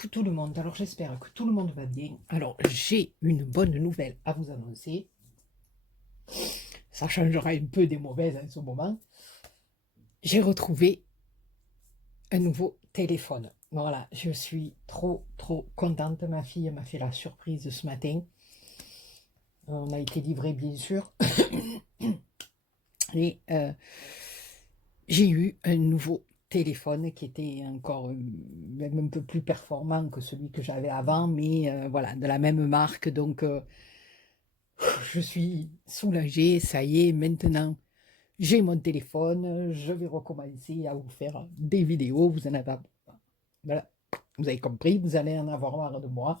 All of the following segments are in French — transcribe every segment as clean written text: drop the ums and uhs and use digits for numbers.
coucou tout le monde, alors j'espère que tout le monde va bien. Alors j'ai une bonne nouvelle à vous annoncer, ça changera un peu des mauvaises en ce moment. J'ai retrouvé un nouveau téléphone. Voilà, je suis trop contente, ma fille m'a fait la surprise ce matin. On a été livré bien sûr, et j'ai eu un nouveau téléphone qui était encore même un peu plus performant que celui que j'avais avant, mais voilà, de la même marque, donc je suis soulagée, ça y est, maintenant j'ai mon téléphone, je vais recommencer à vous faire des vidéos, vous en avez, voilà, vous avez compris, vous allez en avoir marre de moi.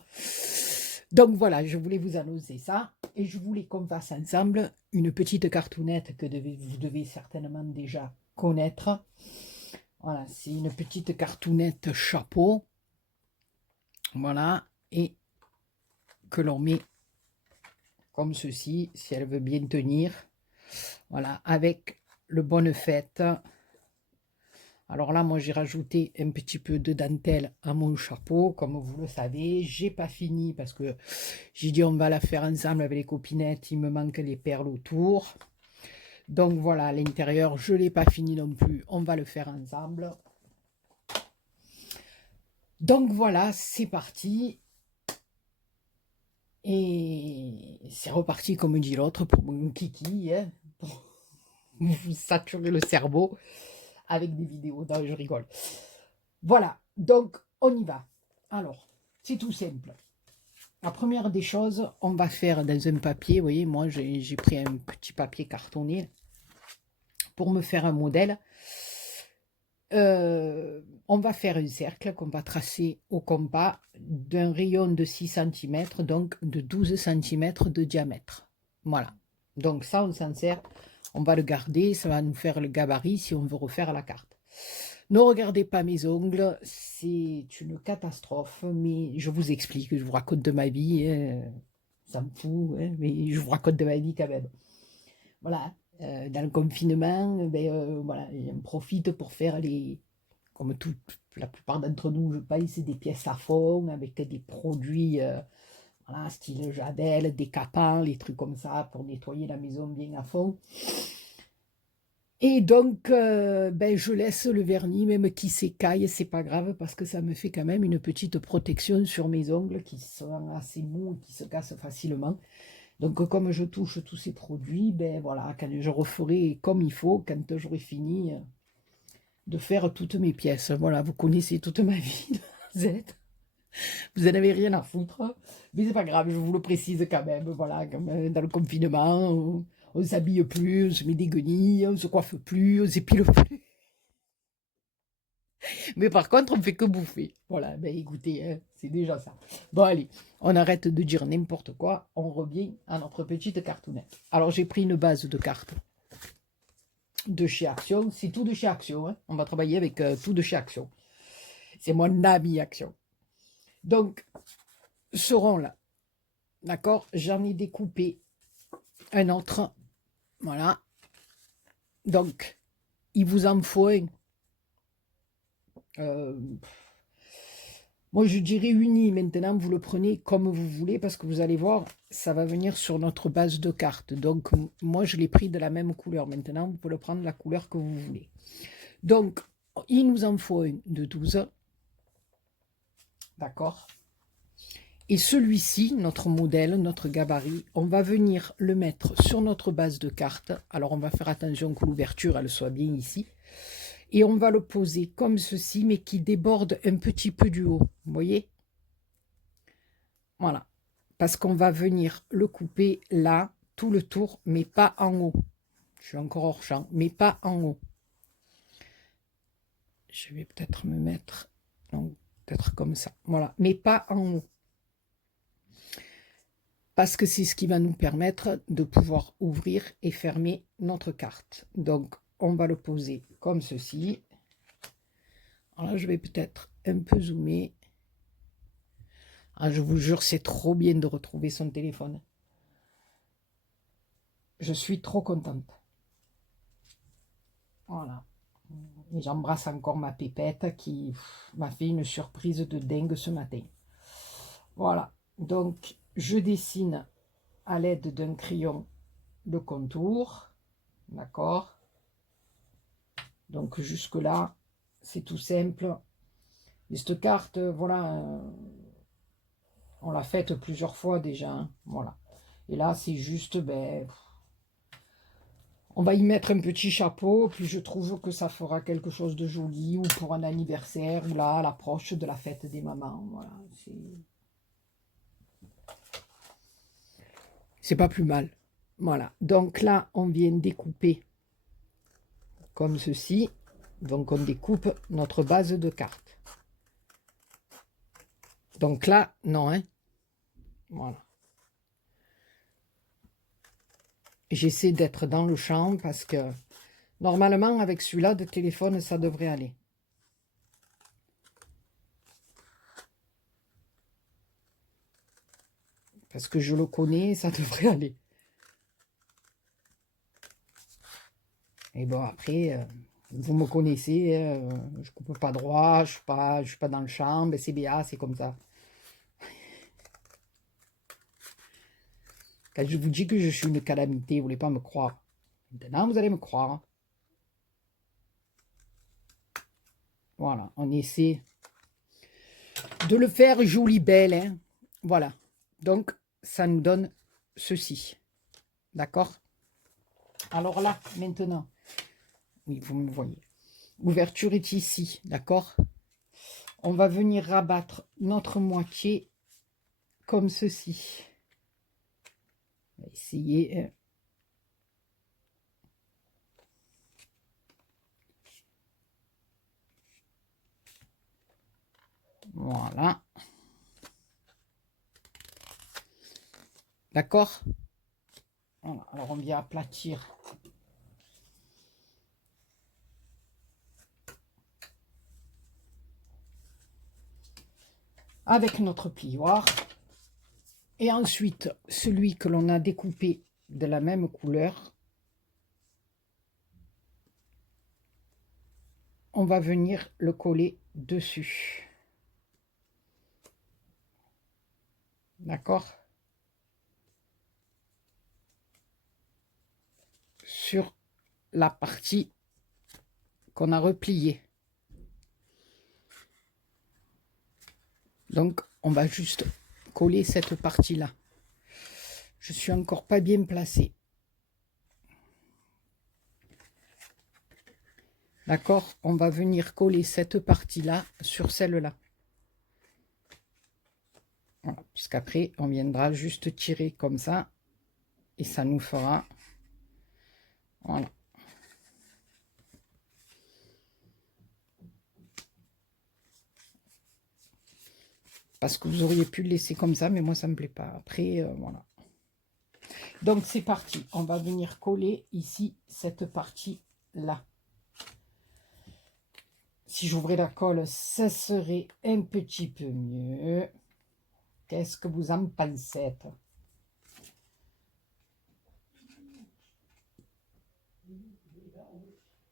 Donc voilà, je voulais vous annoncer ça, et je voulais qu'on fasse ensemble une petite cartoonette que vous devez certainement déjà connaître. Voilà, c'est une petite cartoonette chapeau, voilà, et que l'on met comme ceci, si elle veut bien tenir. Voilà, avec le bonne fête. Alors là, moi, j'ai rajouté un petit peu de dentelle à mon chapeau, comme vous le savez. J'ai pas fini parce que j'ai dit on va la faire ensemble avec les copinettes. Il me manque les perles autour. Donc voilà, à l'intérieur, je l'ai pas fini non plus. On va le faire ensemble. Donc voilà, c'est parti. Et c'est reparti, comme dit l'autre, pour mon kiki, hein, pour vous saturer le cerveau avec des vidéos. Non, je rigole. Voilà, donc on y va. Alors, c'est tout simple. La première des choses, on va faire dans un papier, vous voyez, moi j'ai pris un petit papier cartonné pour me faire un modèle. On va faire un cercle qu'on va tracer au compas d'un rayon de 6 cm, donc de 12 cm de diamètre. Voilà, donc ça on s'en sert, on va le garder, ça va nous faire le gabarit si on veut refaire la carte. Ne regardez pas mes ongles, c'est une catastrophe, mais je vous explique, je vous raconte de ma vie, hein, ça me fout, hein, mais je vous raconte de ma vie quand même. Voilà, dans le confinement, voilà, j'en profite pour faire comme la plupart d'entre nous, je pense, des pièces à fond avec des produits, voilà, style Javel, décapant, les trucs comme ça, pour nettoyer la maison bien à fond. Et donc, je laisse le vernis, même qui s'écaille, c'est pas grave, parce que ça me fait quand même une petite protection sur mes ongles qui sont assez mous et qui se cassent facilement. Donc, comme je touche tous ces produits, voilà, quand je referai comme il faut, quand j'aurai fini de faire toutes mes pièces. Voilà, vous connaissez toute ma vie de Z. Vous n'en avez rien à foutre, mais c'est pas grave, je vous le précise quand même. Voilà, comme dans le confinement, on s'habille plus, on se met des guenilles, on se coiffe plus, on s'épile plus. Mais par contre, on fait que bouffer. Voilà, écoutez, hein, c'est déjà ça. Bon, allez, on arrête de dire n'importe quoi, on revient à notre petite cartoonette. Alors, j'ai pris une base de cartes de chez Action, c'est tout de chez Action, hein. On va travailler avec tout de chez Action. C'est mon ami Action. Donc, ce rond-là, d'accord, j'en ai découpé un autre, voilà. Donc, il vous en faut un. Moi, je dirais uni. Maintenant, vous le prenez comme vous voulez parce que vous allez voir, ça va venir sur notre base de cartes. Donc, moi, je l'ai pris de la même couleur. Maintenant, vous pouvez le prendre la couleur que vous voulez. Donc, il nous en faut un de 12. D'accord. Et celui-ci, notre modèle, notre gabarit, on va venir le mettre sur notre base de cartes. Alors, on va faire attention que l'ouverture, elle soit bien ici. Et on va le poser comme ceci, mais qui déborde un petit peu du haut. Vous voyez? Voilà. Parce qu'on va venir le couper là, tout le tour, mais pas en haut. Je suis encore hors champ, mais pas en haut. Je vais peut-être me mettre, peut-être comme ça. Voilà, mais pas en haut. Parce que c'est ce qui va nous permettre de pouvoir ouvrir et fermer notre carte. Donc, on va le poser comme ceci. Alors là, je vais peut-être un peu zoomer. Ah, je vous jure, c'est trop bien de retrouver son téléphone. Je suis trop contente. Voilà. Et j'embrasse encore ma pépette qui m'a fait une surprise de dingue ce matin. Voilà, donc je dessine à l'aide d'un crayon le contour, d'accord? Donc jusque là, c'est tout simple. Et cette carte, voilà, on l'a faite plusieurs fois déjà, hein, voilà. Et là, c'est juste, ben, on va y mettre un petit chapeau, puis je trouve que ça fera quelque chose de joli, ou pour un anniversaire, ou là, à l'approche de la fête des mamans, voilà. C'est pas plus mal. Voilà, donc là, on vient découper comme ceci. Donc, on découpe notre base de cartes. Donc là, non, hein. Voilà. J'essaie d'être dans le champ parce que normalement, avec celui-là de téléphone, ça devrait aller. Parce que je le connais, ça devrait aller. Et bon, après, vous me connaissez, je coupe pas droit, je suis pas dans le champ, ben c'est BA, c'est comme ça. Quand je vous dis que je suis une calamité, vous voulez pas me croire. Maintenant, vous allez me croire. Voilà, on essaie de le faire joli, belle. Hein. Voilà. Donc, ça nous donne ceci. D'accord? Alors là, maintenant, oui, vous me voyez. L'ouverture est ici, d'accord? On va venir rabattre notre moitié comme ceci. On va essayer. Voilà. D'accord? Voilà. Alors, on vient aplatir. Avec notre plioir. Et ensuite, celui que l'on a découpé de la même couleur, on va venir le coller dessus. D'accord? Sur la partie qu'on a repliée. Donc, on va juste coller cette partie-là. Je suis encore pas bien placée. D'accord? On va venir coller cette partie-là sur celle-là. Voilà, puisqu'après, on viendra juste tirer comme ça. Et ça nous fera... Voilà. Parce que vous auriez pu le laisser comme ça, mais moi, ça ne me plaît pas. Après, voilà. Donc, c'est parti. On va venir coller ici cette partie-là. Si j'ouvrais la colle, ça serait un petit peu mieux. Qu'est-ce que vous en pensez?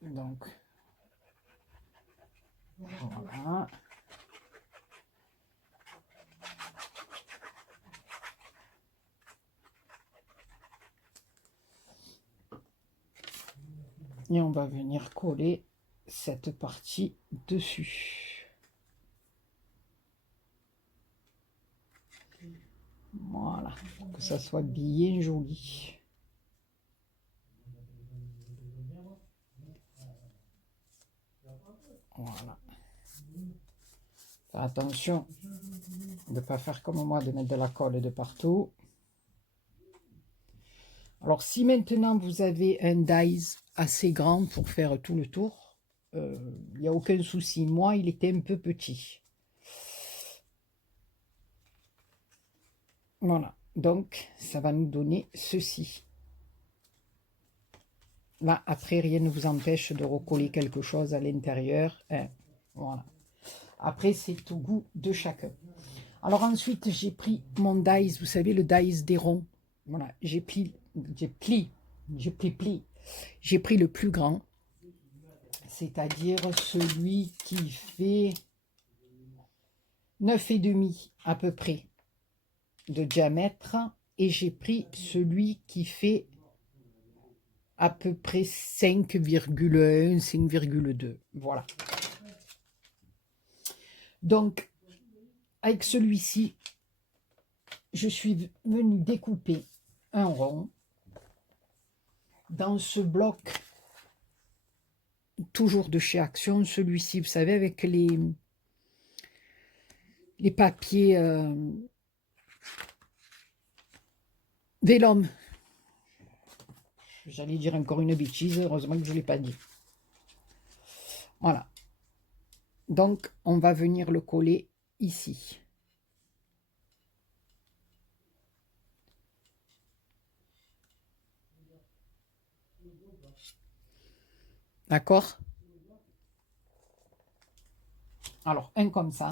Donc, voilà. Et on va venir coller cette partie dessus. Voilà, pour que ça soit bien joli. Voilà. Faire attention de ne pas faire comme moi, de mettre de la colle de partout. Alors, si maintenant vous avez un dies assez grand pour faire tout le tour, il n'y a aucun souci. Moi, il était un peu petit. Voilà, donc ça va nous donner ceci. Là, après, rien ne vous empêche de recoller quelque chose à l'intérieur. Hein. Voilà. Après, c'est au goût de chacun. Alors ensuite, j'ai pris mon dies, vous savez, le dies des ronds. Voilà, j'ai pris le plus grand. c'est-à-dire celui qui fait 9,5 à peu près de diamètre, et j'ai pris celui qui fait à peu près 5,1, 5,2, voilà. Donc, avec celui-ci, je suis venue découper un rond dans ce bloc, toujours de chez Action, celui-ci, vous savez, avec les papiers vélum. J'allais dire encore une bêtise, heureusement que je ne l'ai pas dit. Voilà. Donc, on va venir le coller ici. D'accord? Alors, un comme ça.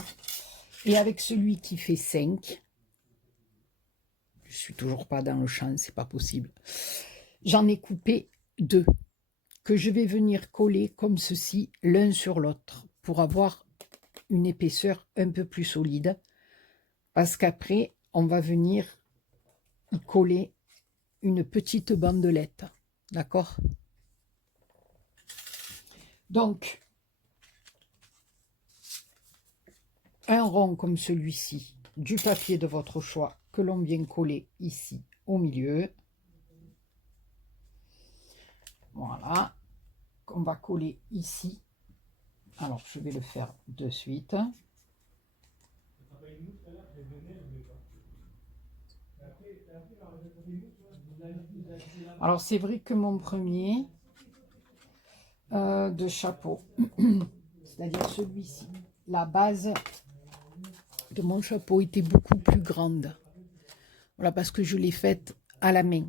Et avec celui qui fait 5, je suis toujours pas dans le champ, c'est pas possible. J'en ai coupé 2, que je vais venir coller comme ceci, l'un sur l'autre, pour avoir une épaisseur un peu plus solide. Parce qu'après, on va venir y coller une petite bandelette. D'accord? Donc, un rond comme celui-ci, du papier de votre choix, que l'on vient coller ici au milieu. Voilà. On va coller ici. Alors, je vais le faire de suite. Alors, c'est vrai que mon premier de chapeau, c'est-à-dire celui-ci, la base de mon chapeau était beaucoup plus grande. Voilà, parce que je l'ai faite à la main.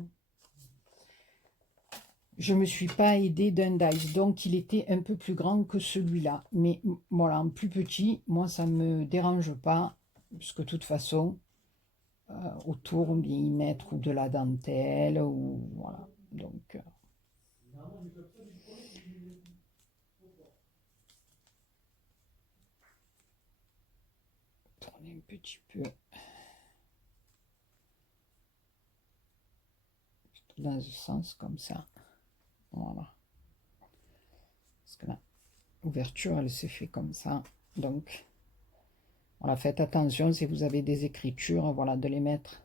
Je ne me suis pas aidée d'un dies, donc il était un peu plus grand que celui-là. Mais voilà, en plus petit, moi, ça ne me dérange pas, puisque de toute façon, autour, on vient y mettre ou de la dentelle, ou voilà. Donc, tourner un petit peu dans ce sens, comme ça. Voilà. Parce que l'ouverture, elle se fait comme ça. Donc, voilà, faites attention si vous avez des écritures, voilà, de les mettre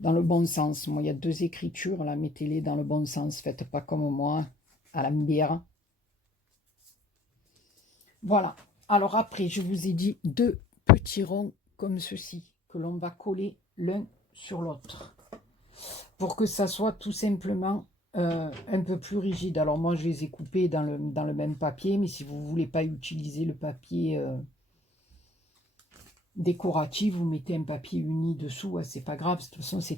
dans le bon sens. Moi, il y a 2 écritures, là, mettez-les dans le bon sens. Faites pas comme moi, à la bière. Voilà. Alors après, je vous ai dit 2 petits ronds comme ceci, que l'on va coller l'un sur l'autre, pour que ça soit tout simplement un peu plus rigide. Alors moi, je les ai coupés dans le même papier, mais si vous ne voulez pas utiliser le papier décoratif, vous mettez un papier uni dessous, c'est pas grave, de toute façon, ça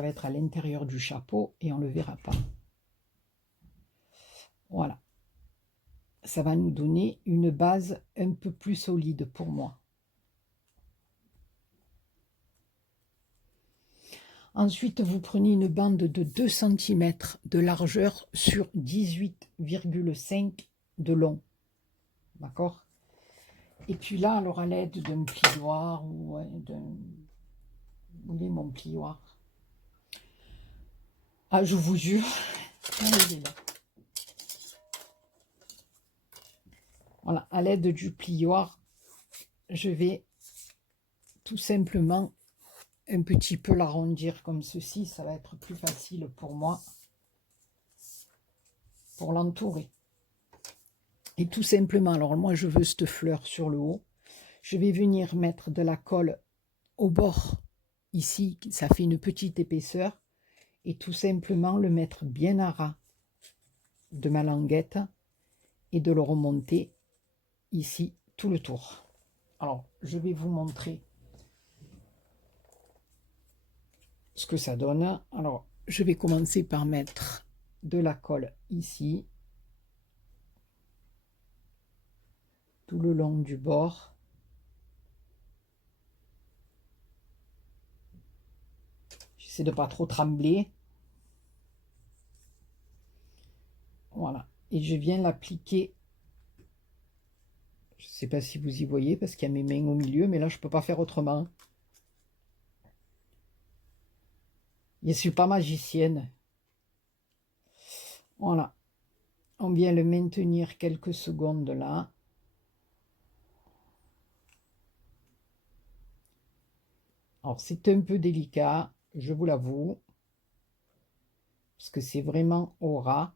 va être à l'intérieur du chapeau et on ne le verra pas. Voilà. Ça va nous donner une base un peu plus solide pour moi. Ensuite, vous prenez une bande de 2 cm de largeur sur 18,5 de long. D'accord? Et puis là, alors à l'aide d'un plioir ou d'un... Où est mon plioir? Ah, je vous jure, il est là. Voilà, à l'aide du plioir, je vais tout simplement un petit peu l'arrondir comme ceci. Ça va être plus facile pour moi pour l'entourer. Et tout simplement, alors moi je veux cette fleur sur le haut. Je vais venir mettre de la colle au bord, ici, ça fait une petite épaisseur. Et tout simplement le mettre bien à ras de ma languette et de le remonter ici tout le tour. Alors, je vais vous montrer ce que ça donne. Alors, je vais commencer par mettre de la colle ici, tout le long du bord. J'essaie de pas trop trembler. Voilà. et je viens l'appliquer. Je ne sais pas si vous y voyez parce qu'il y a mes mains au milieu, mais là je ne peux pas faire autrement. Je ne suis pas magicienne. Voilà. On vient le maintenir quelques secondes là. Alors c'est un peu délicat, je vous l'avoue, parce que c'est vraiment au ras.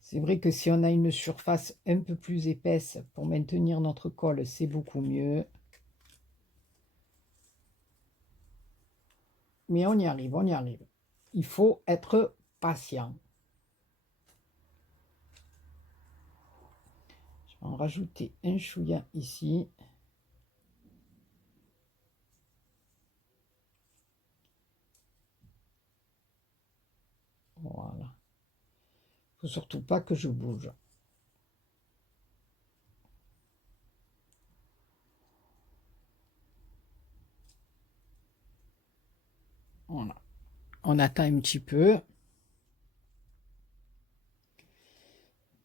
C'est vrai que si on a une surface un peu plus épaisse pour maintenir notre colle, c'est beaucoup mieux. Mais on y arrive, on y arrive. Il faut être patient. Je vais en rajouter un chouïa ici. Voilà. Il ne faut surtout pas que je bouge. Voilà. On attend un petit peu.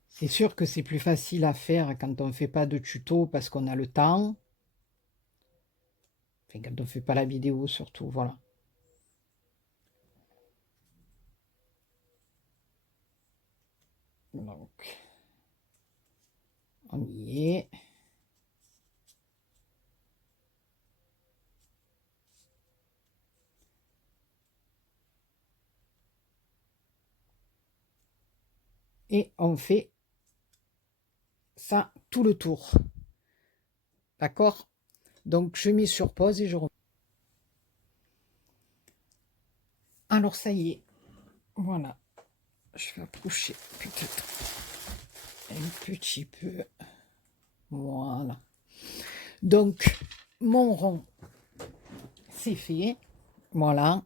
C'est sûr que c'est plus facile à faire quand on ne fait pas de tuto parce qu'on a le temps. Enfin, quand on ne fait pas la vidéo surtout, voilà. Donc, on y est. Et on fait ça tout le tour. D'accord? Donc, je mets sur pause et je reviens. Alors, ça y est. Voilà. Je vais approcher peut-être un petit peu. Voilà. Donc, mon rond, c'est fait. Voilà.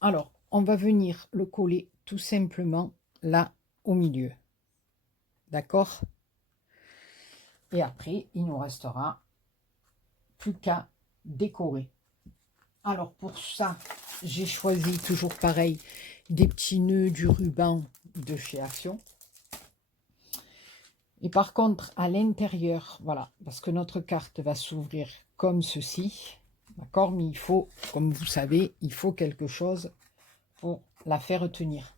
Alors, on va venir le coller tout simplement là au milieu. D'accord? Et après, il nous restera plus qu'à décorer. Alors, pour ça, j'ai choisi toujours pareil des petits nœuds du ruban de chez Action. Et par contre, à l'intérieur, voilà, parce que notre carte va s'ouvrir comme ceci, d'accord? Mais il faut, comme vous savez, il faut quelque chose pour la faire tenir.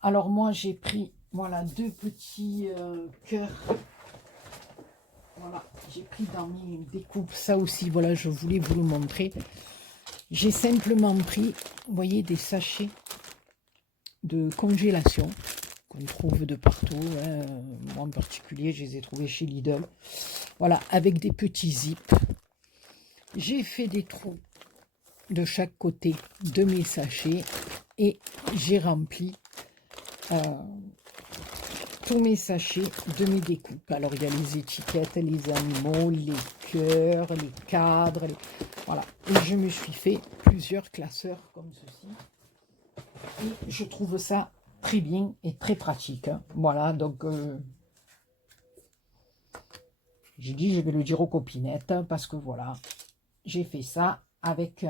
Alors moi, j'ai pris, voilà, deux petits cœurs. Voilà, j'ai pris dans mes découpes, ça aussi, voilà, je voulais vous le montrer. J'ai simplement pris, vous voyez, des sachets de congélation qu'on trouve de partout, hein. Moi en particulier, je les ai trouvés chez Lidl. Voilà, avec des petits zips. J'ai fait des trous de chaque côté de mes sachets et j'ai rempli tous mes sachets de mes découpes. Alors il y a les étiquettes, les animaux, les cœurs, les cadres, voilà. Et je me suis fait plusieurs classeurs comme ceci. Et je trouve ça très bien et très pratique, hein. Voilà, donc j'ai dit je vais le dire aux copinettes parce que voilà, j'ai fait ça avec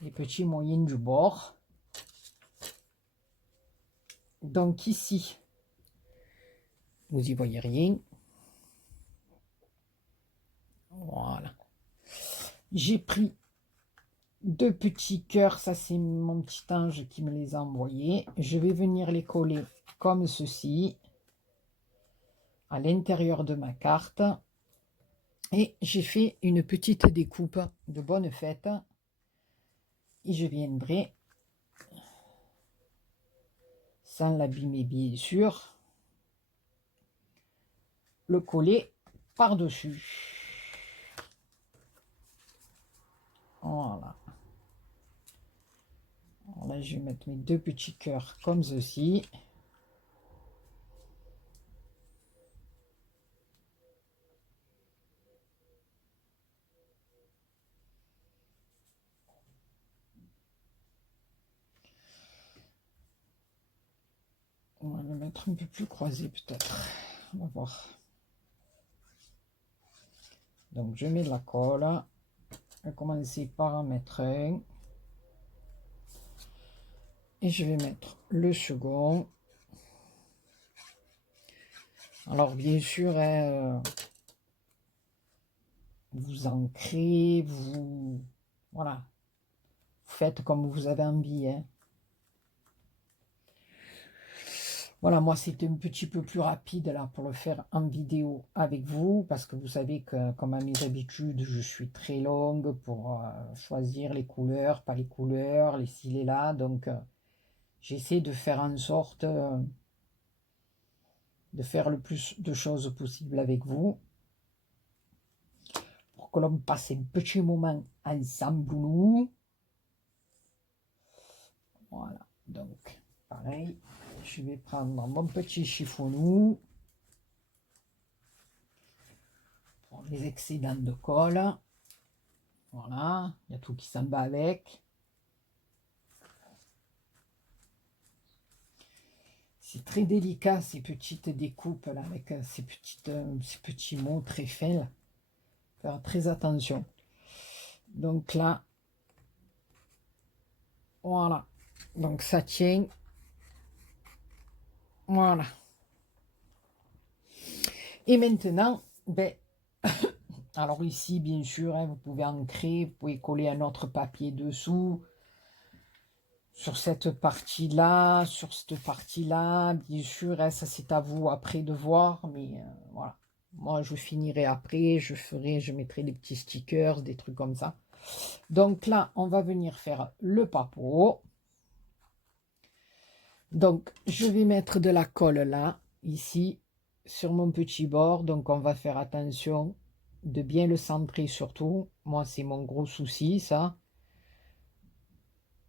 les petits moyens du bord. Donc ici, vous y voyez rien. Voilà. J'ai pris deux petits cœurs, ça c'est mon petit ange qui me les a envoyés. Je vais venir les coller comme ceci à l'intérieur de ma carte. Et j'ai fait une petite découpe de bonne fête. Et je viendrai, sans l'abîmer bien sûr, le coller par-dessus. Voilà. Alors là, je vais mettre mes deux petits cœurs comme ceci. On va le mettre un peu plus croisé peut-être. On va voir. Donc je mets de la colle. Je vais commencer par en mettre un. Et je vais mettre le second. Alors bien sûr, hein, vous ancrez, vous... Voilà. Faites comme vous avez envie. Hein. Voilà, moi c'était un petit peu plus rapide là pour le faire en vidéo avec vous, parce que vous savez que, comme à mes habitudes, je suis très longue pour choisir les couleurs, pas les couleurs, les ci, là. Donc j'essaie de faire en sorte de faire le plus de choses possible avec vous, pour que l'on passe un petit moment ensemble, nous. Voilà, donc pareil, je vais prendre mon petit chiffonou. Les excédents de colle. Voilà, il y a tout qui s'en va avec. C'est très délicat ces petites découpes là, avec ces petits mots très fins. Faire très attention. Donc là, voilà. Donc ça tient. Voilà. Et maintenant, ben, alors ici, bien sûr, hein, vous pouvez ancrer, vous pouvez coller un autre papier dessous. Sur cette partie-là, bien sûr, hein, ça c'est à vous après de voir, mais voilà. Moi, je finirai après, je mettrai des petits stickers, des trucs comme ça. Donc là, on va venir faire le papeau. Donc, je vais mettre de la colle là, ici, sur mon petit bord. Donc, on va faire attention de bien le centrer surtout. Moi, c'est mon gros souci, ça.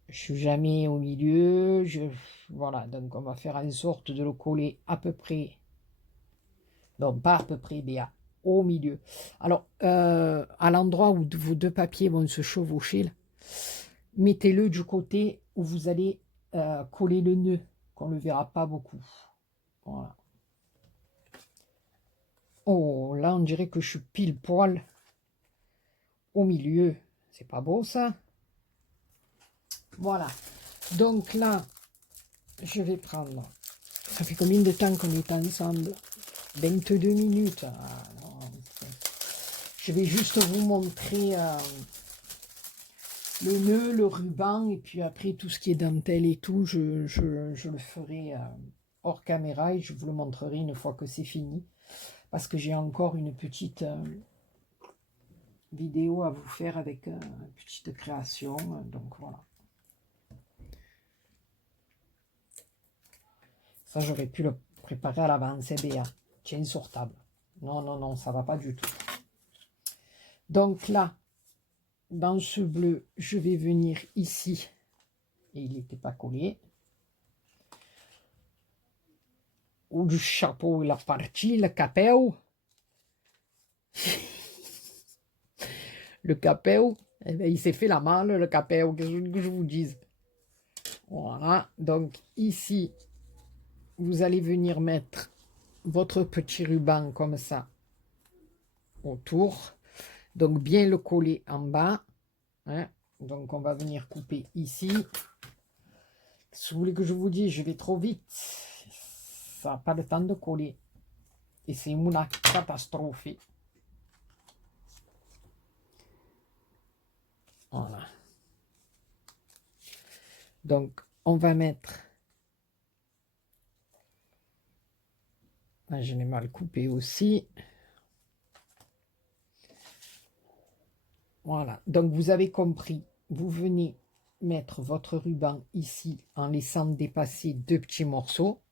Je suis jamais au milieu. Voilà, donc on va faire en sorte de le coller à peu près. Non, pas à peu près, mais au milieu. Alors, à l'endroit où vos deux papiers vont se chevaucher, là, mettez-le du côté où vous allez coller le nœud, qu'on ne le verra pas beaucoup. Voilà. Oh, là, on dirait que je suis pile poil au milieu. C'est pas beau, ça? Voilà. Donc là, je vais prendre... Ça fait combien de temps qu'on est ensemble? 22 minutes. Ah, non, je vais juste vous montrer le nœud, le ruban, et puis après tout ce qui est dentelle et tout, je le ferai hors caméra et je vous le montrerai une fois que c'est fini. Parce que j'ai encore une petite vidéo à vous faire avec une petite création. Donc voilà. Ça, j'aurais pu le préparer à l'avance, c'est bien. C'est insortable. Non, non, non, ça va pas du tout. Donc là, dans ce bleu, je vais venir ici. Et il n'était pas collé. Ou du chapeau, il a parti, le capéo. Le capéo, eh bien, il s'est fait la malle, le capéo, qu'est-ce que je vous dise. Voilà, donc ici, vous allez venir mettre votre petit ruban comme ça autour. Donc bien le coller en bas. Hein. Donc on va venir couper ici. Si vous voulez que je vous dise, je vais trop vite. Ça n'a pas le temps de coller. Et c'est une catastrophe. Voilà. Donc on va mettre... Là, je l'ai mal coupé aussi. Voilà, donc vous avez compris, vous venez mettre votre ruban ici en laissant dépasser deux petits morceaux.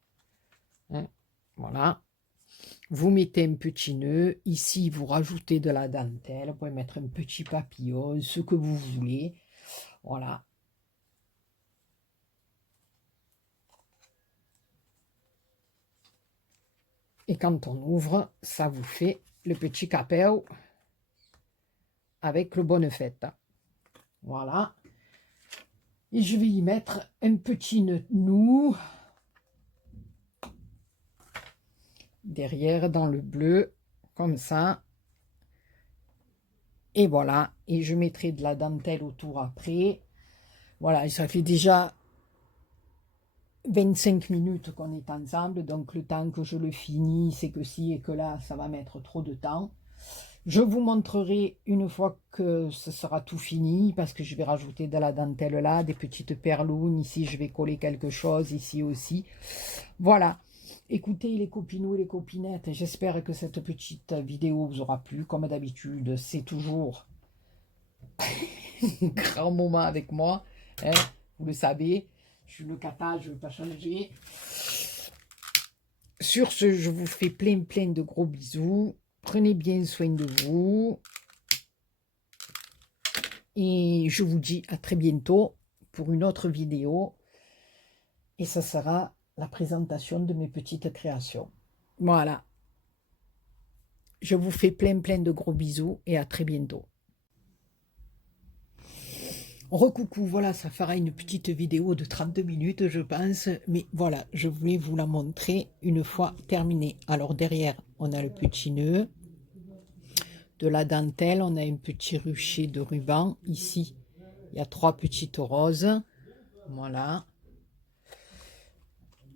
Hein, voilà, vous mettez un petit nœud, ici vous rajoutez de la dentelle, vous pouvez mettre un petit papillon, ce que vous voulez. Voilà. Et quand on ouvre, ça vous fait le petit capéo avec le bonne fête. Voilà. Et je vais y mettre un petit nœud derrière dans le bleu, comme ça. Et voilà, et je mettrai de la dentelle autour après. Voilà, ça fait déjà 25 minutes qu'on est ensemble, donc le temps que je le finis, c'est que si et que là, ça va mettre trop de temps. Je vous montrerai une fois que ce sera tout fini, parce que je vais rajouter de la dentelle là, des petites perlounes, ici je vais coller quelque chose, ici aussi. Voilà, écoutez les copinous et les copinettes, j'espère que cette petite vidéo vous aura plu. Comme d'habitude, c'est toujours un grand moment avec moi, hein, vous le savez, je suis le cata, je ne vais pas changer. Sur ce, je vous fais plein de gros bisous. Prenez bien soin de vous. Et je vous dis à très bientôt pour une autre vidéo. Et ça sera la présentation de mes petites créations. Voilà. Je vous fais plein de gros bisous et à très bientôt. Recoucou, voilà, ça fera une petite vidéo de 30 minutes, je pense. Mais voilà, je voulais vous la montrer une fois terminée. Alors derrière, on a le petit nœud. De la dentelle, on a un petit rucher de ruban. Ici, il y a 3 petites roses. Voilà.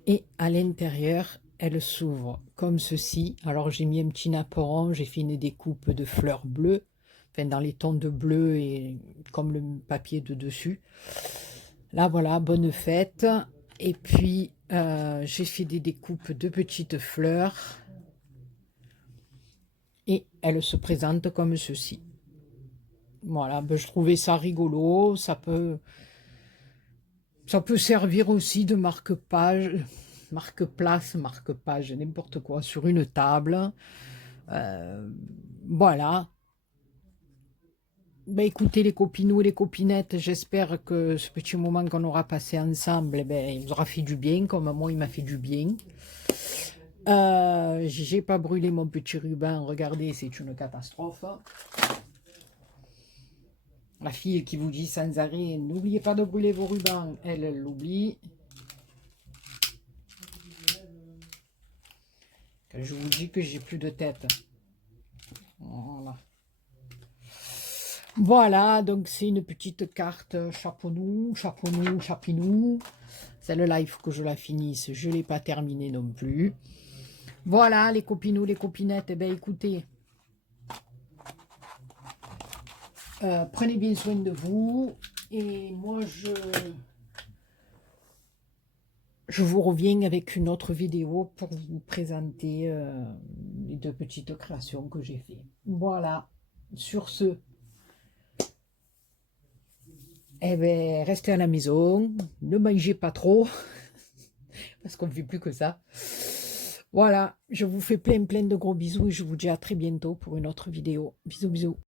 Et à l'intérieur, elle s'ouvre comme ceci. Alors j'ai mis un petit napperon, j'ai fait une découpe de fleurs bleues, enfin dans les tons de bleu et comme le papier de dessus. Là voilà, bonne fête. Et puis j'ai fait des découpes de petites fleurs et elle se présente comme ceci. Voilà, ben, je trouvais ça rigolo, ça peut servir aussi de marque-page, marque-place, marque-page, n'importe quoi, sur une table. Voilà. Ben, écoutez les copinous et les copinettes, j'espère que ce petit moment qu'on aura passé ensemble, eh ben, il vous aura fait du bien, comme moi il m'a fait du bien. J'ai pas brûlé mon petit ruban, regardez, c'est une catastrophe. La fille qui vous dit sans arrêt, n'oubliez pas de brûler vos rubans, elle l'oublie. Je vous dis que j'ai plus de tête. Voilà. Voilà, donc c'est une petite carte chapeaunou, chapinou. C'est le live que je la finisse, je ne l'ai pas terminé non plus. Voilà les copinous, les copinettes, eh bien écoutez, prenez bien soin de vous. Et moi je vous reviens avec une autre vidéo pour vous présenter les 2 petites créations que j'ai fait. Voilà, sur ce, eh bien, restez à la maison, ne mangez pas trop, parce qu'on ne fait plus que ça. Voilà, je vous fais plein de gros bisous et je vous dis à très bientôt pour une autre vidéo. Bisous, bisous.